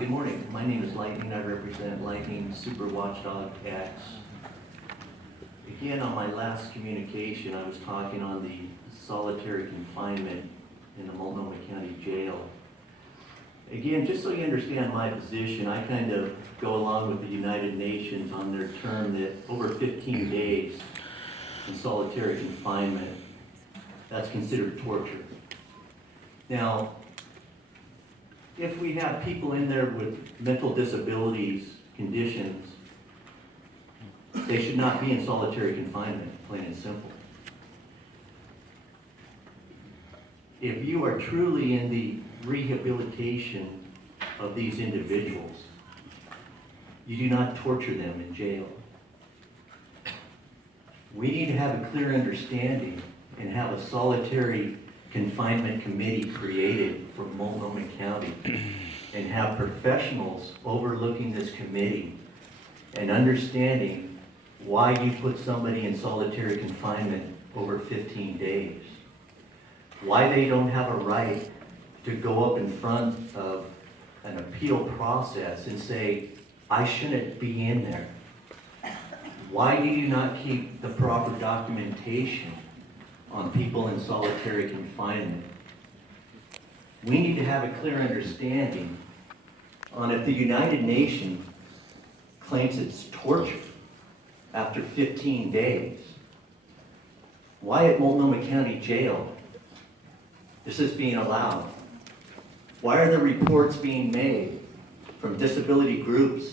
Good morning. My name is Lightning. I represent Lightning Super Watchdog X. Again, on my last communication, I was talking on the solitary confinement in the Multnomah County Jail. Again, just so you understand my position, I kind of go along with the United Nations on their term that over 15 days in solitary confinement, that's considered torture. Now, if we have people in there with mental disabilities, conditions, they should not be in solitary confinement, plain and simple. If you are truly in the rehabilitation of these individuals, you do not torture them in jail. We need to have a clear understanding and have a solitary confinement committee created for Multnomah County and have professionals overlooking this committee and understanding why you put somebody in solitary confinement over 15 days. Why they don't have a right to go up in front of an appeal process and say, I shouldn't be in there. Why do you not keep the proper documentation on people in solitary confinement? We need to have a clear understanding on if the United Nations claims it's torture after 15 days. Why at Multnomah County Jail this is being allowed? Why are the reports being made from disability groups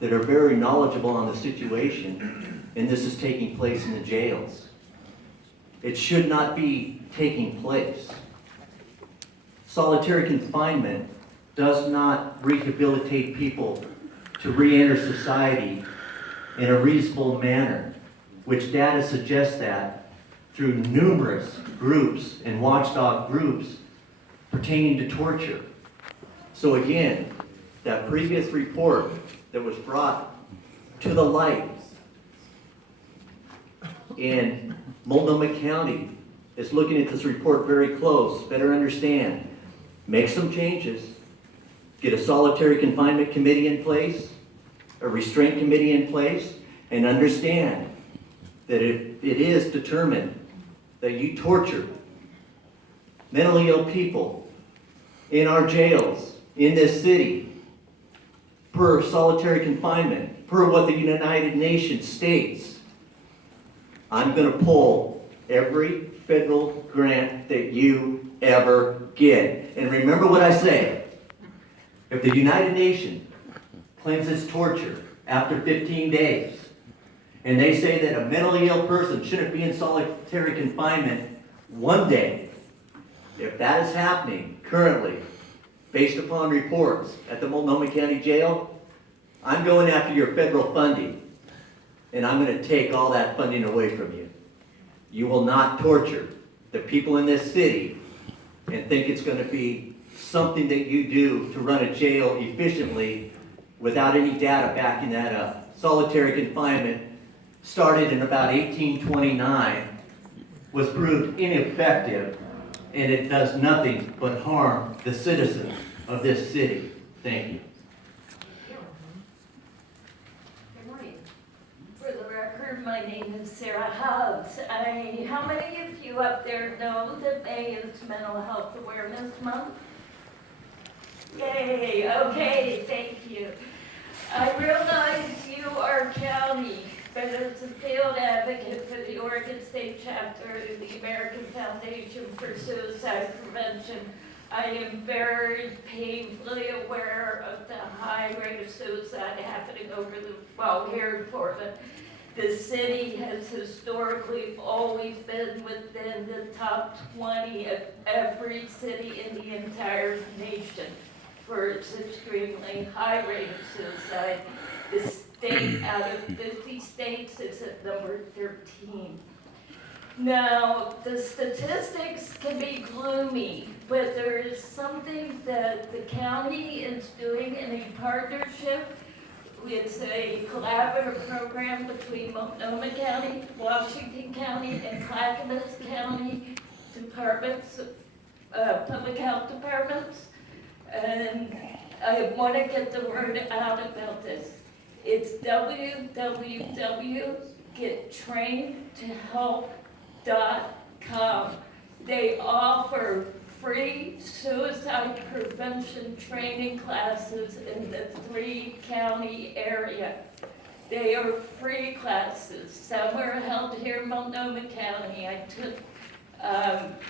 that are very knowledgeable on the situation and this is taking place in the jails? It should not be taking place. Solitary confinement does not rehabilitate people to re-enter society in a reasonable manner, which data suggests that through numerous groups and watchdog groups pertaining to torture. So again, that previous report that was brought to the light in Multnomah County is looking at this report very close. Better understand. Make some changes. Get a solitary confinement committee in place, a restraint committee in place, and understand that if it is determined that you torture mentally ill people in our jails in this city per solitary confinement, per what the United Nations states, I'm going to pull every federal grant that you ever get. And remember what I say. If the United Nations claims it's torture after 15 days, and they say that a mentally ill person shouldn't be in solitary confinement one day, if that is happening currently, based upon reports at the Multnomah County Jail, I'm going after your federal funding. And I'm going to take all that funding away from you. You will not torture the people in this city and think it's going to be something that you do to run a jail efficiently without any data backing that up. Solitary confinement started in about 1829, was proved ineffective, and it does nothing but harm the citizens of this city. Thank you. My name is Sarah Hobbs. How many of you up there know that May is Mental Health Awareness Month? Yay, okay, thank you. I realize you are county, but as a field advocate for the Oregon State chapter of the American Foundation for Suicide Prevention, I am very painfully aware of the high rate of suicide happening here in Portland. The city has historically always been within the top 20 of every city in the entire nation for its extremely high rate of suicide. The state out of 50 states is at number 13. Now, the statistics can be gloomy, but there is something that the county is doing in a partnership. It's a collaborative program between Multnomah County, Washington County, and Clackamas County departments, public health departments. And I want to get the word out about this. It's www.gettrainedtohelp.com. They offer free suicide prevention training classes in the 3-county area. They are free classes. Some are held here in Multnomah County. I took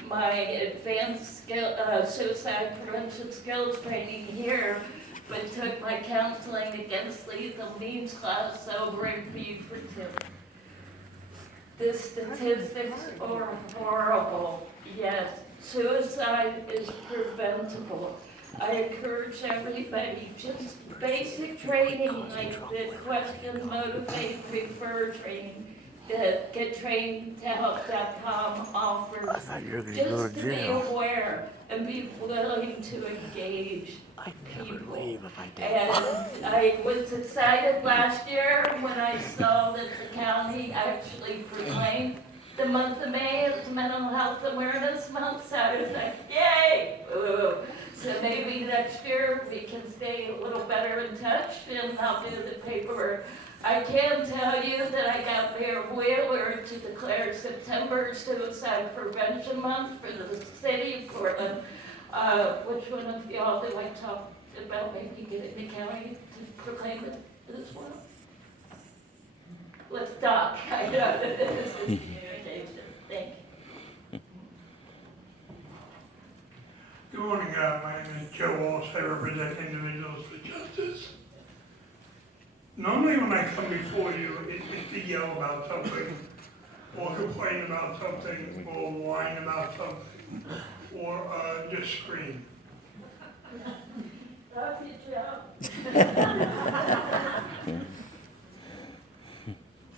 my advanced suicide prevention skills training here, but took my counseling against lethal means class over in Beaverton. The statistics are horrible. Yes, suicide is preventable. I encourage everybody, just basic training like the question, motivate, refer training that gettrainedtohelp.com offers, just to be aware and be willing to engage people. And I was excited last year when I saw that the county actually proclaimed the month of May as Mental Health Awareness Month, so I was like, yay! Ooh. So maybe next year we can stay a little better in touch and I'll do the paperwork. I can tell you that I got Mayor Wheeler to declare September Suicide Prevention Month for the city of Portland. Which one of y'all do I talk about maybe getting the county to proclaim it as well? Let's talk. I know that this is communication. Thank you. Good morning, my name is Joe Walsh. I represent Individuals for Justice. Normally when I come before you, it's to yell about something, or complain about something, or whine about something, or just scream. Love you, Joe.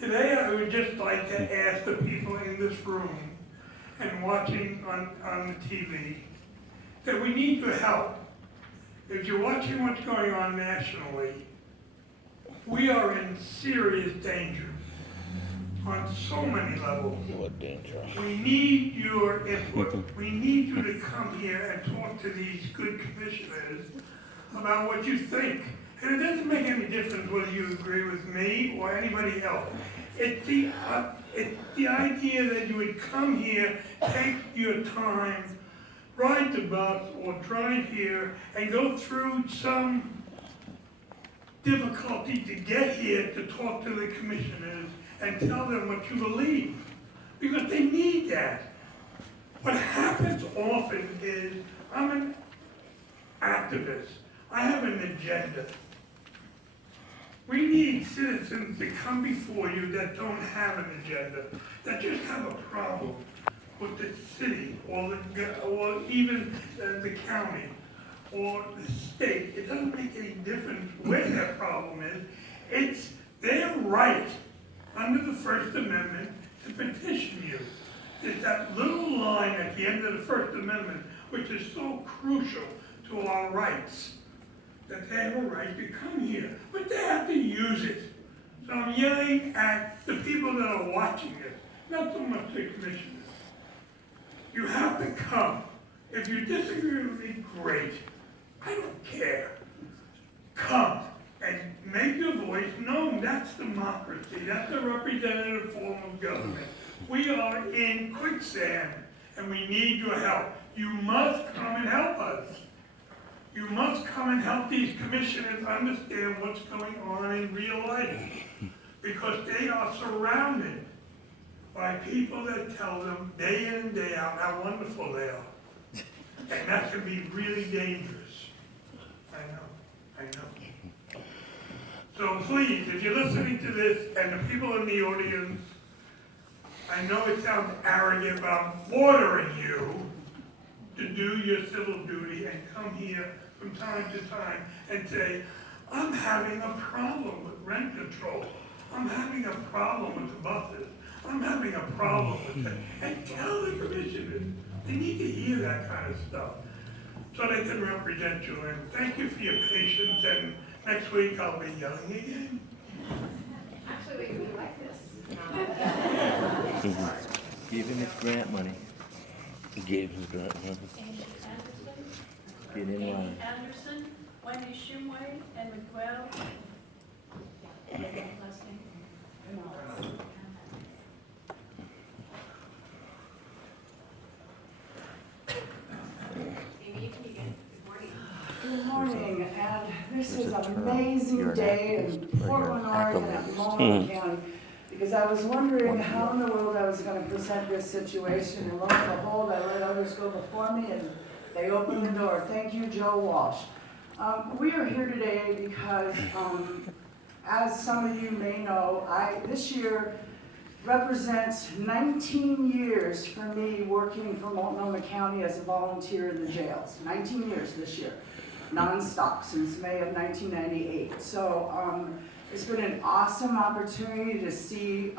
Today I would just like to ask the people in this room and watching on the TV that we need your help. If you're watching what's going on nationally, we are in serious danger on so many levels. What danger? We need your input. We need you to come here and talk to these good commissioners about what you think. And it doesn't make any difference whether you agree with me or anybody else. It's the idea that you would come here, take your time, ride the bus or drive here and go through some difficulty to get here to talk to the commissioners and tell them what you believe. Because they need that. What happens often is, I'm an activist. I have an agenda. We need citizens to come before you that don't have an agenda, that just have a problem with the city or even the county or the state. It doesn't make any difference where that problem is. It's their right under the First Amendment to petition you. There's that little line at the end of the First Amendment which is so crucial to our rights, that they have a right to come here, but they have to use it. So I'm yelling at the people that are watching this, not so much the commissioners. You have to come. If you disagree with me, great. I don't care. Come and make your voice known. That's democracy. That's a representative form of government. We are in quicksand and we need your help. You must come and help us. You must come and help these commissioners understand what's going on in real life, because they are surrounded by people that tell them day in and day out how wonderful they are. And that can be really dangerous. I know. So please, if you're listening to this, and the people in the audience, I know it sounds arrogant, but I'm ordering you to do your civil duty and come here from time to time and say, I'm having a problem with rent control. I'm having a problem with the buses. I'm having a problem with that. And tell the commissioners, they need to hear that kind of stuff so they can represent you. And thank you for your patience. And next week I'll be yelling again. Actually, we really like this. Give him his grant money. Gave him grant money. Andy Anderson? Get in line. Anderson? Wendy Shumway and Miguel. Last name? Good morning, and this is an amazing day in Portland, Oregon, at Multnomah County, because I was wondering how in the world I was going to present this situation, and lo and behold, I let others go before me, and they opened the door. Thank you, Joe Walsh. We are here today because, as some of you may know, this year represents 19 years for me working for Multnomah County as a volunteer in the jails. 19 years this year, non-stop since May of 1998. So it's been an awesome opportunity to see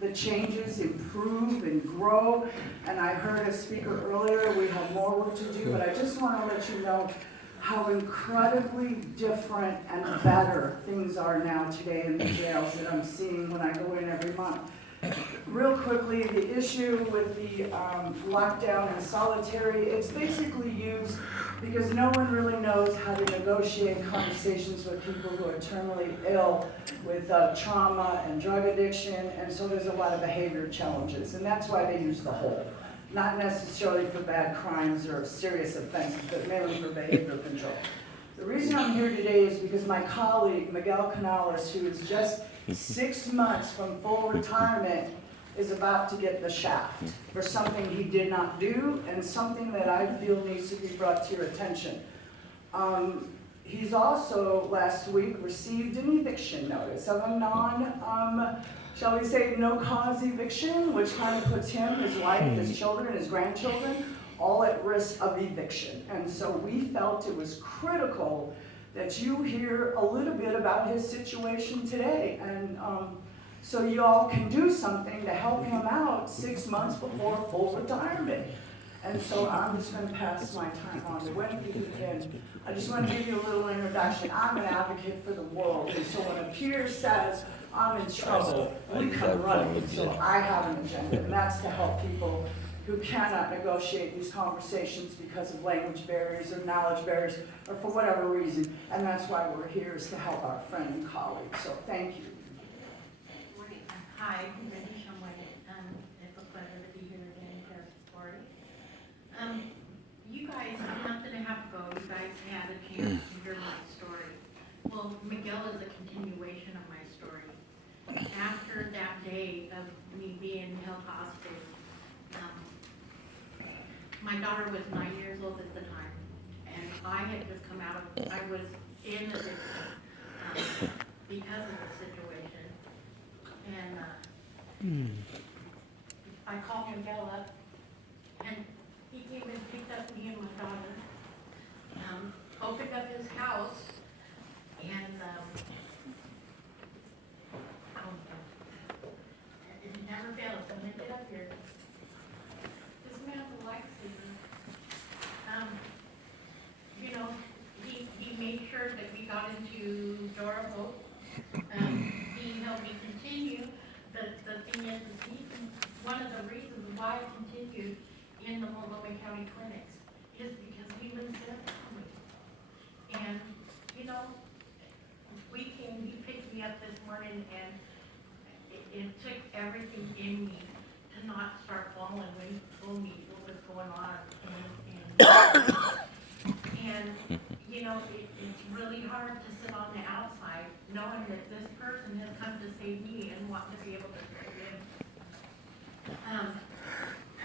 the changes improve and grow. And I heard a speaker earlier, we have more work to do, but I just want to let you know how incredibly different and better things are now today in the jails that I'm seeing when I go in every month. Real quickly, the issue with the lockdown and solitary, it's basically used because no one really knows how to negotiate conversations with people who are terminally ill with trauma and drug addiction, and so there's a lot of behavior challenges, and that's why they use the hold. Not necessarily for bad crimes or serious offenses, but mainly for behavior control. The reason I'm here today is because my colleague, Miguel Canales, who is just 6 months from full retirement, is about to get the shaft for something he did not do and something that I feel needs to be brought to your attention. He's also, last week, received an eviction notice of a shall we say, no-cause eviction, which kind of puts him, his wife, his children, his grandchildren, all at risk of eviction. And so we felt it was critical that you hear a little bit about his situation today. And so you all can do something to help him out 6 months before full retirement. And so I'm just going to pass my time on to Wendy, and I just want to give you a little introduction. I'm an advocate for the world, and so when a peer says I'm in trouble, we come running. So I have an agenda, and that's to help people who cannot negotiate these conversations because of language barriers or knowledge barriers or for whatever reason. And that's why we're here, is to help our friend and colleague. So thank you. Hi, I'm Wendy Shumway. It's a pleasure to be here again in Paris, Florida. You guys, a month and a half ago, you guys had a chance to hear my story. Well, Miguel is a continuation of my story. After that day of me being held hostage, my daughter was 9 years old at the time, and I had just come out of, I was in addiction because of the situation. And I called Miguel up, and he came and picked up me and my daughter, opened up his house, and it never fails. When I get up here, this man's a lifesaver. You know, he made sure that we got into Dora Boat. He helped me continue. The thing is, one of the reasons why I continued in the Multnomah County clinics is because he was there for me. And, you know, he picked me up this morning, and it took everything in me to not start falling when he told me what was going on. And you know, it's really hard to sit on the outside knowing that this person has come to save me and want to be able to save him.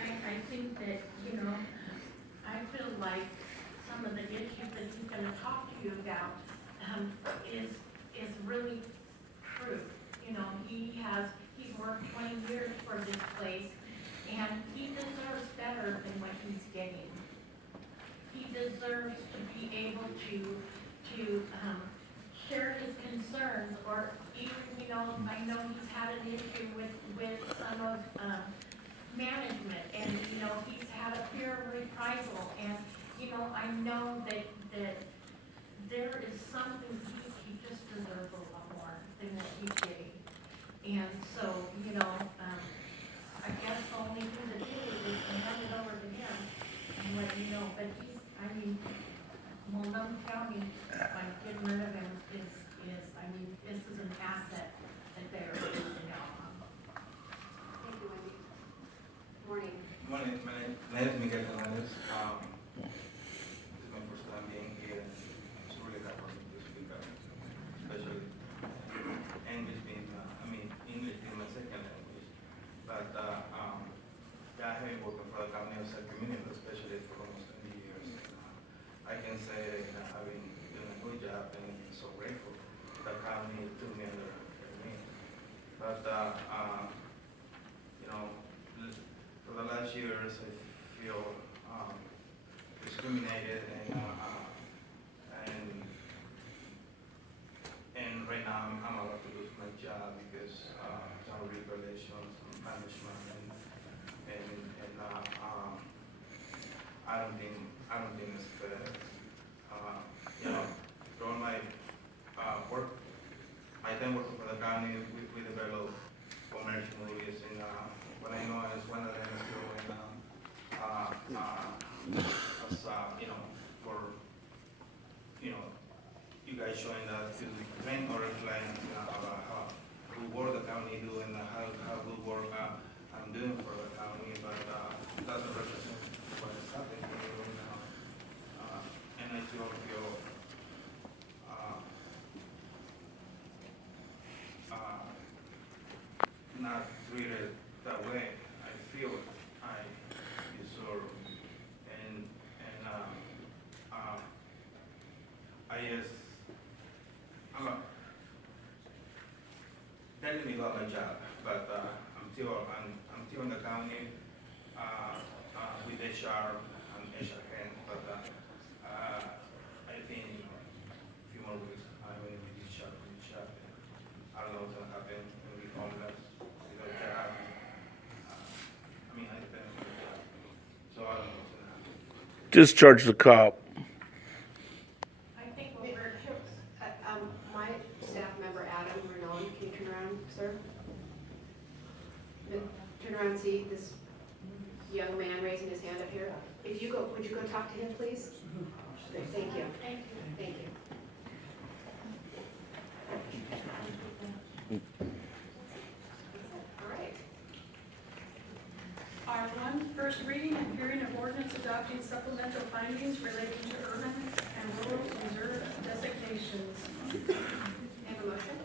I think that, you know, I feel like some of the issues that he's going to talk to you about is really true. You know, he's worked 20 years for this place, and he deserves better than what he's getting. He deserves to be able to share his concerns, or even, you know, I know he's had an issue with some of management, and, you know, he's had a fear of reprisal, and, you know, I know that there is something he just deserves a lot more than what he's getting. And so, you know, I guess the only thing to do is to hand it over to him and let you know. But Multnomah County, by getting rid of him I mean, this is an asset that they're losing out on. Thank you, Wendy. Morning. Morning, my name is Miguel Fernandez. This is my first time being here, and it's really hard for me to speak up, especially English being, English being my second language. But, yeah, I have been working for the county as a community, especially for almost 20 years. I can say that I've been doing a good job, and I'm so grateful the county took me under their wing. But, for the last years, I feel discriminated, and right now I'm about to lose my job because some regulations, some management, and I don't think it's fair. During my work, my time working for the county, we develop commercial movies, and what I know is one of them is doing, for, you guys showing that to train our clients, about how good work the county do and how good work I'm doing for the county, but it doesn't represent what is happening here right now. And I still feel not treated that way. I feel I deserve, and telling me about my job, but I'm still in the county with HR and HR hand, but I think a few more weeks I'm going to be discharged. I don't know what's going to happen. I'm going to be homeless, without a job. I depend on the job, so I don't know what's going to happen. Discharge the cop. I think what we're, My staff member, Adam Renaud, can you turn around, sir? Turn around and see this young man raising his hand up here. Would you go talk to him, please? Great, thank you. thank you. Thank you. All right. R1, first reading and hearing of ordinance adopting supplemental findings relating to urban and rural reserve designations. May I have a motion?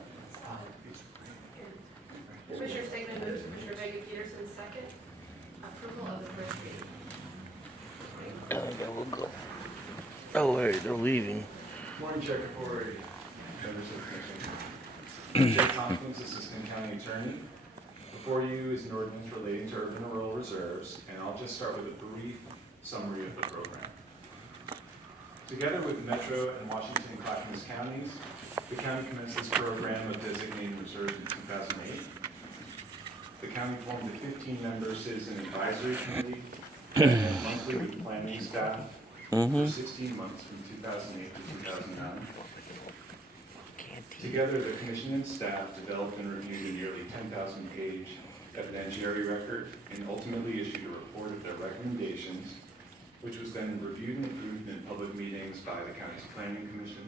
Commissioner Stegman moves, Commissioner Vega Peterson second. Approval of the first reading. Okay, we'll go. Oh, wait, they're leaving. Morning, Chair Kapori, members of the Commission. Jay Tompkins, Assistant County Attorney. Before you is an ordinance relating to urban and rural reserves, and I'll just start with a brief summary of the program. Together with Metro and Washington and Clackamas counties, the county commenced this program of designating reserves in 2008. The county formed a 15-member citizen advisory committee and monthly with planning staff for 16 months from 2008 to 2009. Together, the commission and staff developed and reviewed a nearly 10,000-page evidentiary record and ultimately issued a report of their recommendations, which was then reviewed and approved in public meetings by the county's planning commission,